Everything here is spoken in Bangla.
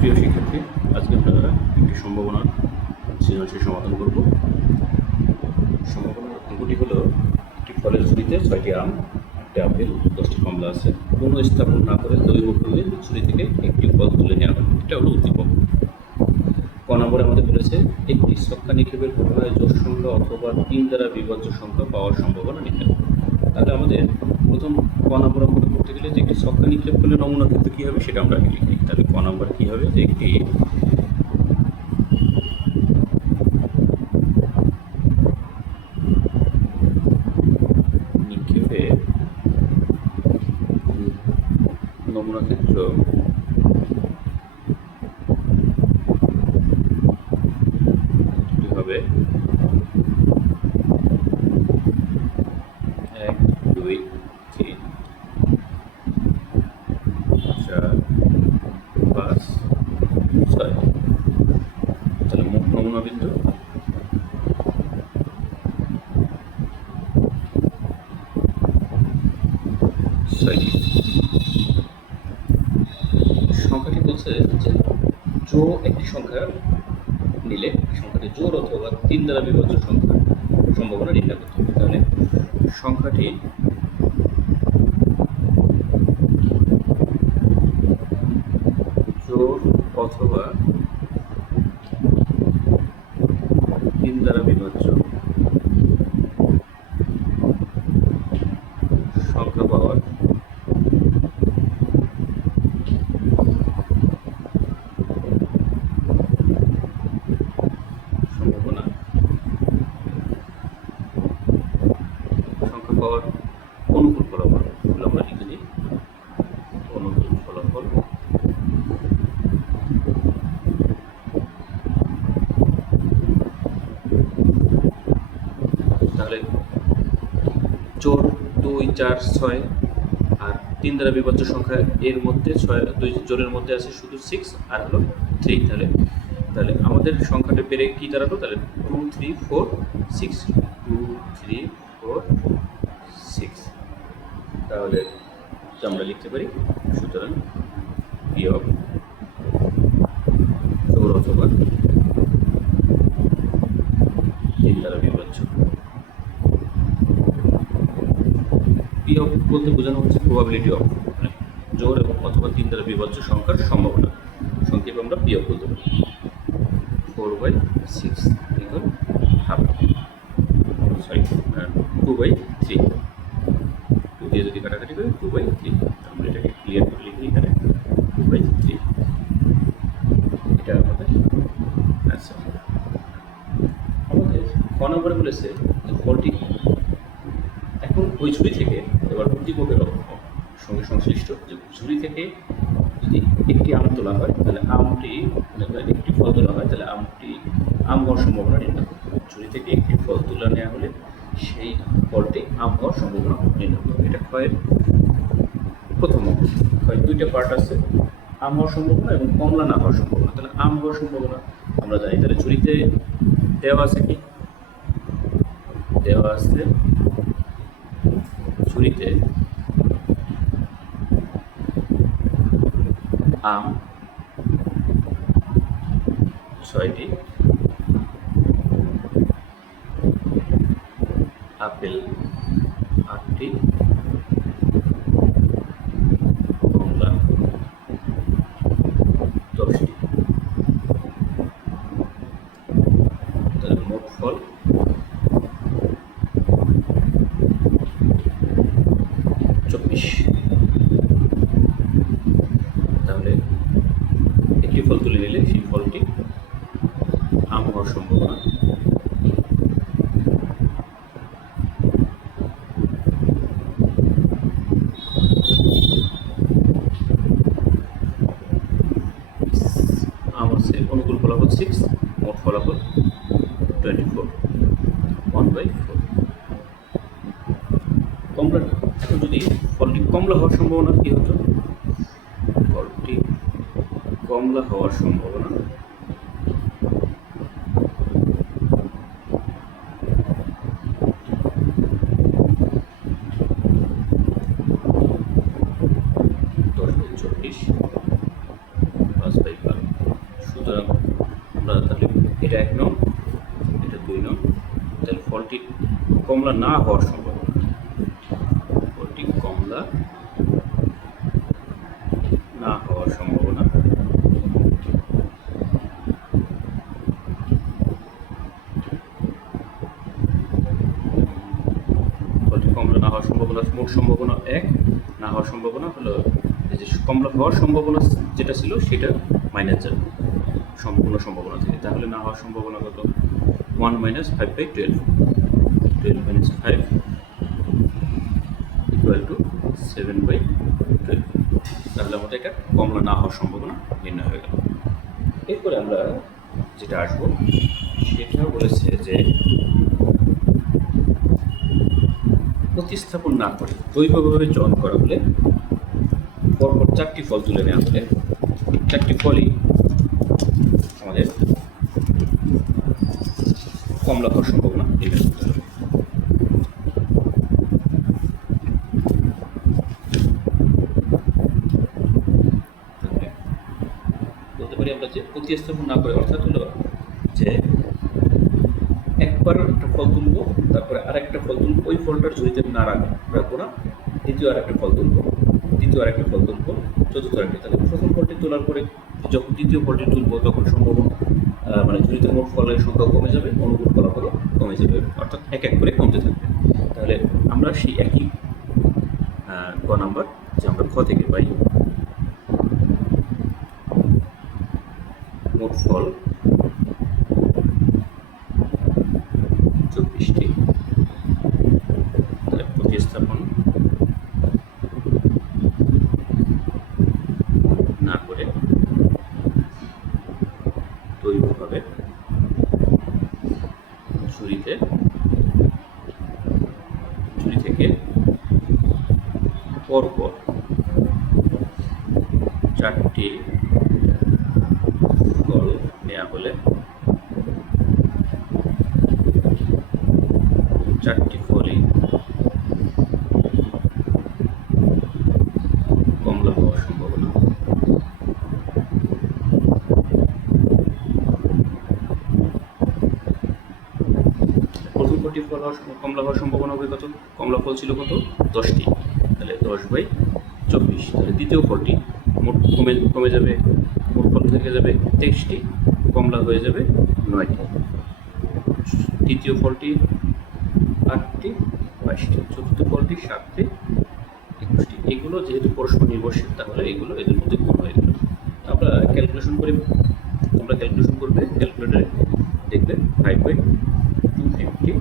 প্রিয় শিক্ষার্থী, আজকে আমরা একটি সম্ভাবনার সৃজনশীল সমাধান করব। সম্ভাবনার অঙ্কটি হলো, একটি ফলের ঝুড়িতে 6টি আম, 8টি আপেল, 10টি কমলা আছে। কোনো স্থাপন না করে দৈবক্রমে ঝুড়ি থেকে একটি ফল তুলে নেওয়া হবে। এটা হলো উদ্দীপক। ক নম্বরে আমাদের বলেছে একটি ছক্কা নিক্ষেপের ঘটনায় জোড় সংখ্যা অথবা 3 দ্বারা বিভাজ্য সংখ্যা পাওয়ার সম্ভাবনা নির্ণয়। তাহলে আমাদের প্রথম ক নম্বর অঙ্কটা করতে গেলে যে একটি ছক্কা নিক্ষেপ করলে নমুনা ক্ষেত্রে কী হবে সেটা আমরা আগে লিখি। তাহলে ক নম্বর কী হবে, যে একটি নিক্ষেপে নমুনা ক্ষেত্র হবে 1, 2, 3, 4, 5, 6। তাহলে মোট নমুনা বিন্দু 6টি। সংখ্যাটি বলছে যে একটি সংখ্যা নিলে সংখ্যাটি জোড় অথবা 3 দ্বারা বিভাজ্য সংখ্যা সম্ভাবনা নির্ণয় করতে হবে। তাহলে সংখ্যাটি জোড় অথবা 3 দ্বারা বিভাজ্য সংখ্যা পাওয়ার সম্ভাবনা, সংখ্যা পাওয়ার অনুকূল ফলাফল আমরা লিখে দিই। অনুকূল ফলাফল তাহলে জোড় 2, 4, 6 আর 3 দ্বারা বিভাজ্য সংখ্যা এর মধ্যে 2 জোড়ের মধ্যে আছে শুধু 6 আর হলো 3। তাহলে আমাদের সংখ্যাটা বেড়ে কি দাঁড়ালো, তাহলে 2, 3, 4, 6, 2, 3, 4, 6। তাহলে আমরা লিখতে পারি, সুতরাং বিয়োগ জোড় অথবা 3 দ্বারা বিভাজ্য। বিয়োগ বলতে বোঝানো হচ্ছে প্রবাবিলিটি অফ, মানে জোড় এবং অথবা 3 দ্বারা বিভাজ্য সংখ্যার সম্ভাবনা। সংক্ষেপে আমরা বিয়োগ বলতে পারি। 4/6 ইকুয়াল হাফ, সরি 2/3। 2 দিয়ে যদি কাটাকাটি করি 2/3, আমরা এটাকে ক্লিয়ার করে লিখি এখানে 2/3। এটা আমাদের আচ্ছা, আমাদের ক নম্বরে বলেছে যে ফলটি এখন ওই ঝুড়ি থেকে, এবার উদ্দীপকের সঙ্গে সংশ্লিষ্ট যে ঝুড়ি থেকে যদি একটি আম তোলা হয় তাহলে আমটি, একটি ফল তোলা হয় তাহলে আম হওয়ার সম্ভাবনা নির্ণয় করতে হবে। ঝুড়ি থেকে একটি ফল তোলা নেওয়া হলে সেই ফলটি আম হওয়ার সম্ভাবনা নির্ণয় করবে। এটা ক্ষয়ের প্রথম অঙ্ক। ক্ষয়ের 2টা পার্ট আছে, আম হওয়ার সম্ভাবনা এবং কমলা না হওয়ার সম্ভাবনা। তাহলে আম হওয়ার সম্ভাবনা আমরা জানি, তাহলে ঝুড়িতে দেওয়া আছে কি, দেওয়া আছে ঝুড়িতে আম 6টি, আপেল 8টি, কমলা 10টি। তাহলে মোট ফল 24। তাহলে একটি ফল তুলে নিলে সেই ফলটি আম হওয়ার সম্ভাবনা আম আছে, অনুকূল ফলাফল 6, মোট ফলাফল 24, 1/4। কমলা, এখন যদি ফলটি কমলা হওয়ার সম্ভাবনা কী হতো, ফলটি কমলা হওয়ার সম্ভাবনা $10/24 5/12। কমলা না হওয়ার সম্ভাবনা, ফলটি কমলা না হওয়ার সম্ভাবনা। ফলটি কমলা না হওয়ার সম্ভাবনা, মোট সম্ভাবনা 1, না হওয়ার সম্ভাবনা হলো এই যে কমলা হওয়ার সম্ভাবনা যেটা ছিল সেটা মাইনাস যাবে সম্পূর্ণ সম্ভাবনা থেকে। তাহলে না হওয়ার সম্ভাবনা কত? 1 - 5/12, 12 - 5 = 7/12। তাহলে আমাদের এটা কমলা না হওয়ার সম্ভাবনা নির্ণয় হয়ে গেল। এরপরে আমরা যেটা আসবো সেটা বলেছে যে প্রতিস্থাপন না করে দ্বৈতভাবে চয়ন করা হলে পরপর 4টি ফল তুলে নেওয়া হলে 4টি ফলই আমাদের কমলা হওয়ার সম্ভাবনা নির্ণয় করতে হবে। বলতে পারি আমরা যে প্রতিস্থাপন না করে, অর্থাৎ হলো যে একবার একটা ফল তুলবো, তারপরে আরেকটা ফল তুলবো, ওই ফলটার ঝুড়িতে না রাখবো না, দ্বিতীয় আরেকটা ফল তুলবো, দ্বিতীয় আরেকটা ফল তুলবো, চতুর্থ আরেকটা। তাহলে প্রথম ফলটি তোলার পরে যখন দ্বিতীয় ফলটি তুলবো তখন সম্ভাবনা মানে ঝুড়িতে মোট ফলের সংখ্যা কমে যাবে, অনুকূল ফলাফলও কমে যাবে, অর্থাৎ এক এক করে কমতে থাকবে। তাহলে আমরা সেই একই ক নাম্বার যে আমরা খ থেকে পাই, মোট ফল 24টি, তাহলে প্রতিস্থাপন না করে দ্বৈতভাবে ঝুড়ি থেকে পরপর 4টি ফল নেওয়া হলে 4টি ফলই কমলা হওয়ার সম্ভাবনা। প্রথম ফলটি কমলা হওয়ার সম্ভাবনা হবে কত? কমলা ফল ছিল কত? 10টি, তাহলে 10/24। তাহলে দ্বিতীয় ফলটি মোট কমে যাবে, মোট ফল থেকে যাবে 23টি, কমলা হয়ে যাবে 9টি। তৃতীয় ফলটি 8টি, 22টি। চতুর্থ ফলটি 7টি, 21টি। এগুলো যেহেতু পরস্পর নির্ভরশীল, তাহলে এগুলো এদের মধ্যে গুণ হয়ে গেল। আমরা ক্যালকুলেশন করবে, ক্যালকুলেটরে দেখবে 5/250